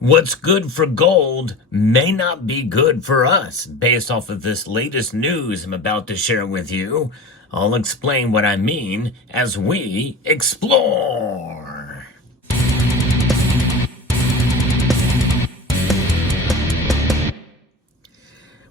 What's good for gold may not be good for us. Based off of this latest news I'm about to share with you, I'll explain what I mean as we explore.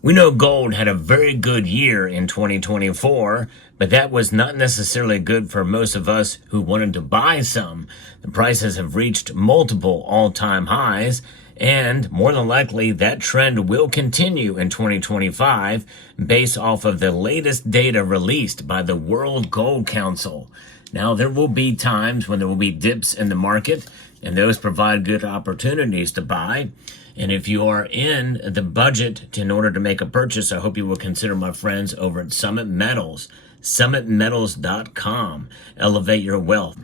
We know gold had a very good year in 2024, but that was not necessarily good for most of us who wanted to buy some. The prices have reached multiple all-time highs, and more than likely that trend will continue in 2025 based off of the latest data released by the World Gold Council. Now, there will be times when there will be dips in the market, and those provide good opportunities to buy. And if you are in the budget in order to make a purchase, I hope you will consider my friends over at Summit Metals, summitmetals.com. Elevate your wealth.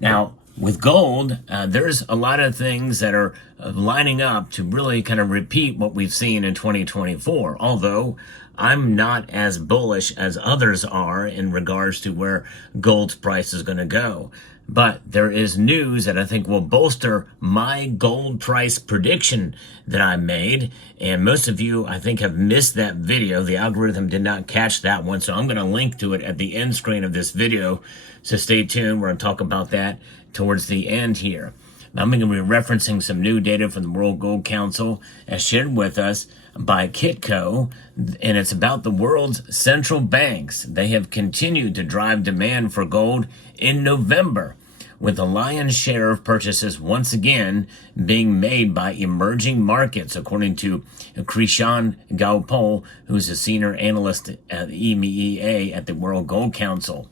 Now, with gold, there's a lot of things that are lining up to really kind of repeat what we've seen in 2024, although I'm not as bullish as others are in regards to where gold's price is going to go. But there is news that I think will bolster my gold price prediction that I made. And most of you, I think, have missed that video. The algorithm did not catch that one. So I'm going to link to it at the end screen of this video. So stay tuned. We're going to talk about that towards the end here. I'm going to be referencing some new data from the World Gold Council as shared with us by Kitco, and it's about the world's central banks. They have continued to drive demand for gold in November, with the lion's share of purchases once again being made by emerging markets, according to Krishan Gaupal, who's a senior analyst at EMEA at the World Gold Council.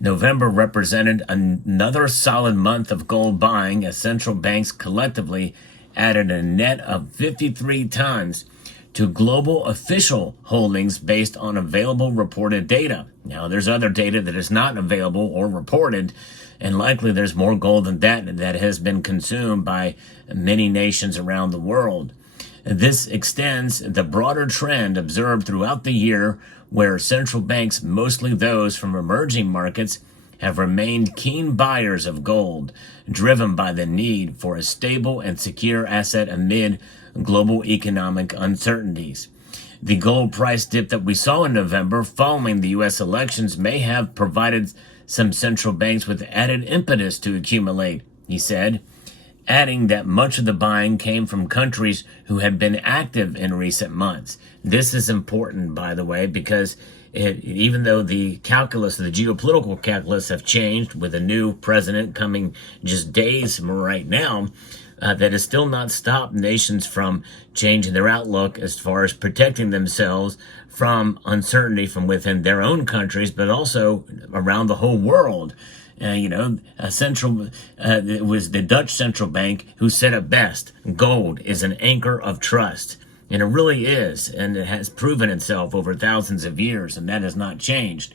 November represented another solid month of gold buying as central banks collectively added a net of 53 tons to global official holdings based on available reported data. Now, there's other data that is not available or reported, and likely there's more gold than that has been consumed by many nations around the world. This extends the broader trend observed throughout the year where central banks, mostly those from emerging markets, have remained keen buyers of gold, driven by the need for a stable and secure asset amid global economic uncertainties. The gold price dip that we saw in November following the U.S. elections may have provided some central banks with added impetus to accumulate, he said, adding that much of the buying came from countries who had been active in recent months. This is important, by the way, because even though the geopolitical calculus have changed with a new president coming just days from right now, that has still not stopped nations from changing their outlook as far as protecting themselves from uncertainty from within their own countries, but also around the whole world. It was the Dutch central bank who said it best: gold is an anchor of trust. And it really is, and it has proven itself over thousands of years, and that has not changed.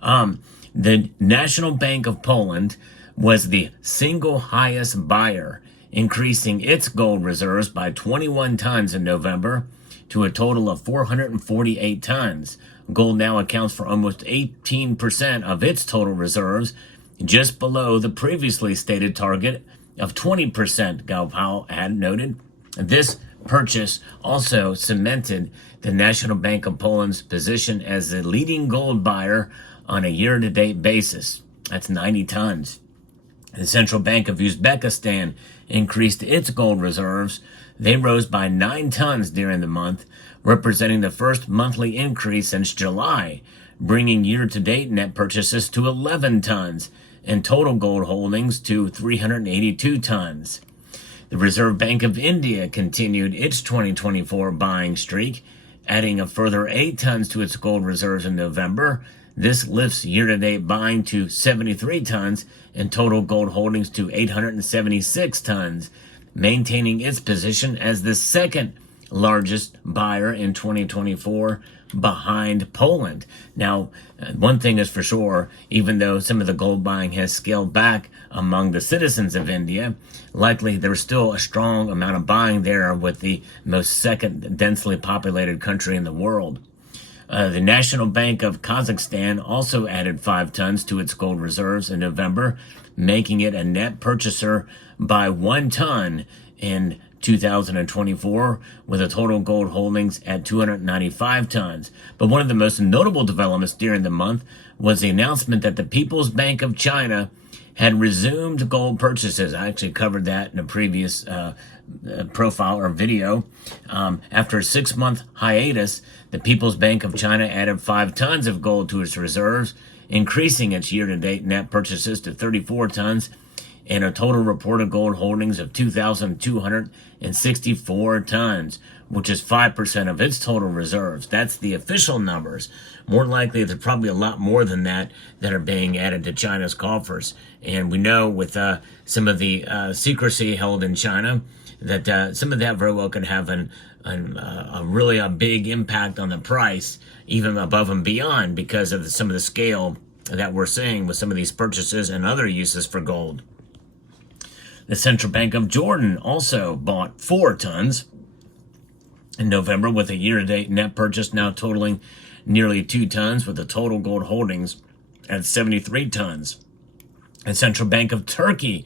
The National Bank of Poland was the single highest buyer, increasing its gold reserves by 21 tons in November to a total of 448 tons. Gold now accounts for almost 18% of its total reserves, just below the previously stated target of 20%, Gaupal had noted. This purchase also cemented the National Bank of Poland's position as the leading gold buyer on a year-to-date basis. That's 90 tons. The Central Bank of Uzbekistan increased its gold reserves. They rose by 9 tons during the month, representing the first monthly increase since July, bringing year-to-date net purchases to 11 tons and total gold holdings to 382 tons. The Reserve Bank of India continued its 2024 buying streak, adding a further 8 tons to its gold reserves in November. This lifts year-to-date buying to 73 tons and total gold holdings to 876 tons, maintaining its position as the second largest buyer in 2024 behind Poland. Now, one thing is for sure, even though some of the gold buying has scaled back among the citizens of India, likely there's still a strong amount of buying there with the most second densely populated country in the world. The National Bank of Kazakhstan also added 5 tons to its gold reserves in November, making it a net purchaser by 1 ton in 2024, with a total gold holdings at 295 tons. But one of the most notable developments during the month was the announcement that the People's Bank of China had resumed gold purchases. I actually covered that in a previous profile or video. After a 6-month hiatus, the People's Bank of China added 5 tons of gold to its reserves, increasing its year-to-date net purchases to 34 tons and a total reported gold holdings of 2,264 tons, which is 5% of its total reserves. That's the official numbers. More likely, there's probably a lot more than that are being added to China's coffers. And we know with some of the secrecy held in China that some of that very well could have a really big impact on the price, even above and beyond, because of some of the scale that we're seeing with some of these purchases and other uses for gold. The Central Bank of Jordan also bought 4 tons in November, with a year-to-date net purchase now totaling nearly 2 tons, with the total gold holdings at 73 tons. The Central Bank of Turkey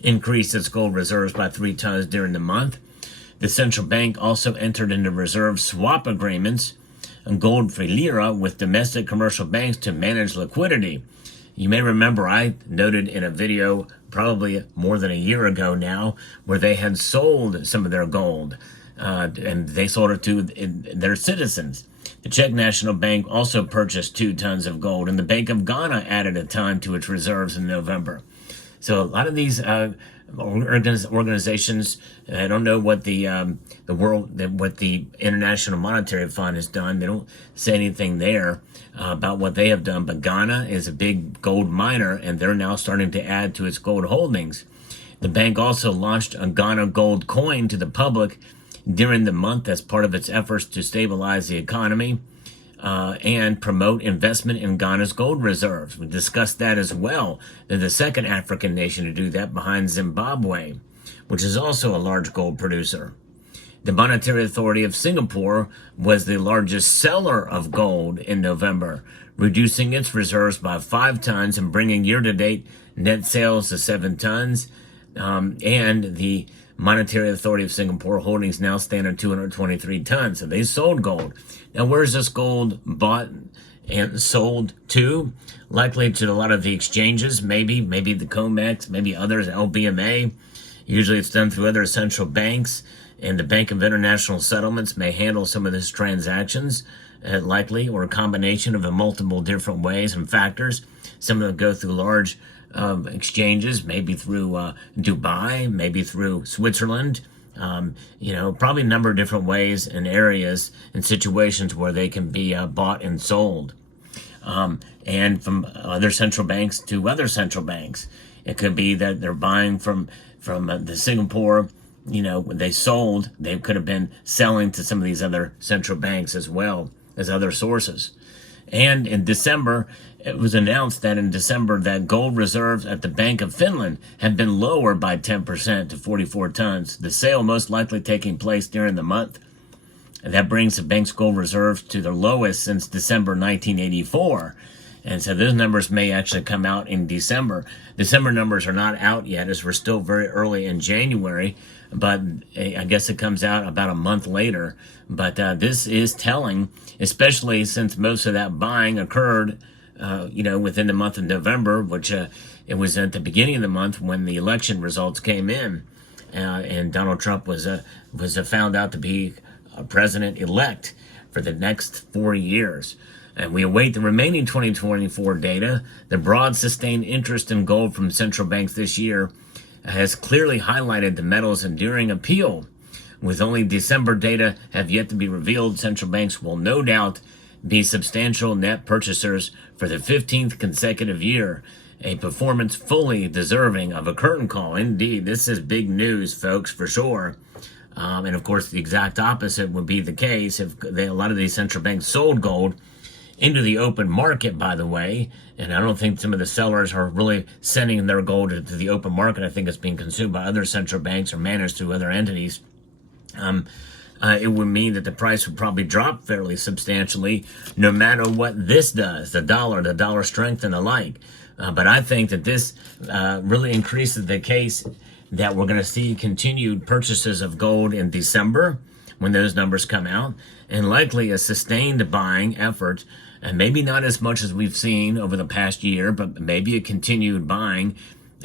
increased its gold reserves by 3 tons during the month. The central bank also entered into reserve swap agreements on gold for lira with domestic commercial banks to manage liquidity. You may remember I noted in a video probably more than a year ago now where they had sold some of their gold and they sold it to their citizens. The Czech National Bank also purchased 2 tons of gold, and the Bank of Ghana added a ton to its reserves in November. So a lot of these organizations, I don't know what the International Monetary Fund has done. They don't say anything there about what they have done. But Ghana is a big gold miner, and they're now starting to add to its gold holdings. The bank also launched a Ghana gold coin to the public during the month as part of its efforts to stabilize the economy and promote investment in Ghana's gold reserves. We discussed that as well. They're the second African nation to do that, behind Zimbabwe, which is also a large gold producer. The Monetary Authority of Singapore was the largest seller of gold in November, reducing its reserves by 5 tons and bringing year-to-date net sales to 7 tons. And the Monetary Authority of Singapore holdings now stand at 223 tons. So they sold gold. Now, where's this gold bought and sold to? Likely to a lot of the exchanges, maybe the COMEX, maybe others, LBMA. Usually it's done through other central banks, and the Bank of International Settlements may handle some of these transactions, likely, or a combination of multiple different ways and factors. Some of them go through large exchanges, maybe through Dubai, maybe through Switzerland. Probably a number of different ways and areas and situations where they can be bought and sold. And from other central banks to other central banks. It could be that they're buying from the Singapore, when they sold, they could have been selling to some of these other central banks as well as other sources. And in December, it was announced that in December that gold reserves at the Bank of Finland had been lowered by 10% to 44 tons, the sale most likely taking place during the month. And that brings the bank's gold reserves to their lowest since December 1984. And so those numbers may actually come out in December. December numbers are not out yet, as we're still very early in January, but I guess it comes out about a month later. But this is telling, especially since most of that buying occurred within the month of November, which it was at the beginning of the month when the election results came in, and Donald Trump was found out to be a president-elect for the next 4 years. And we await the remaining 2024 data. The broad sustained interest in gold from central banks this year has clearly highlighted the metal's enduring appeal. With only December data have yet to be revealed, central banks will no doubt be substantial net purchasers for the 15th consecutive year, a performance fully deserving of a curtain call. Indeed, this is big news, folks, for sure. And of course, the exact opposite would be the case if a lot of these central banks sold gold into the open market, by the way. And I don't think some of the sellers are really sending their gold to the open market. I think it's being consumed by other central banks or managed through other entities. It would mean that the price would probably drop fairly substantially no matter what this does, the dollar strength and the like. But I think that this really increases the case that we're going to see continued purchases of gold in December when those numbers come out, and likely a sustained buying effort, and maybe not as much as we've seen over the past year, but maybe a continued buying,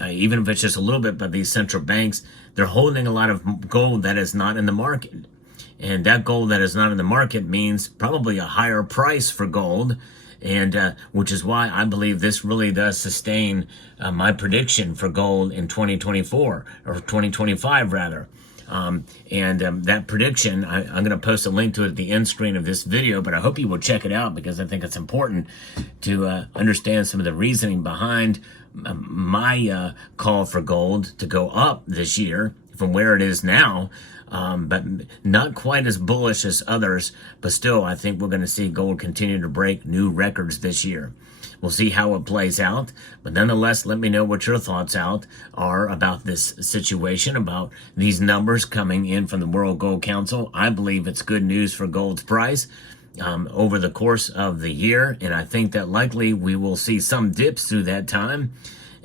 even if it's just a little bit by these central banks. They're holding a lot of gold that is not in the market. And that gold that is not in the market means probably a higher price for gold, and which is why I believe this really does sustain my prediction for gold in 2024, or 2025 rather. That prediction, I'm going to post a link to it at the end screen of this video, but I hope you will check it out, because I think it's important to understand some of the reasoning behind my call for gold to go up this year from where it is now. But not quite as bullish as others, but still I think we're going to see gold continue to break new records this year. We'll see how it plays out, but nonetheless, let me know what your thoughts are about this situation, about these numbers coming in from the World Gold Council. I believe it's good news for gold's price over the course of the year, and I think that likely we will see some dips through that time,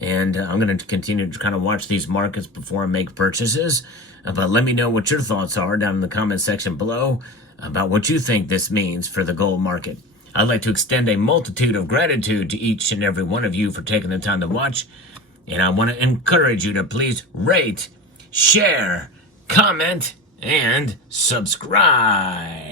and I'm going to continue to kind of watch these markets before I make purchases. But let me know what your thoughts are down in the comment section below about what you think this means for the gold market. I'd like to extend a multitude of gratitude to each and every one of you for taking the time to watch. And I want to encourage you to please rate, share, comment, and subscribe.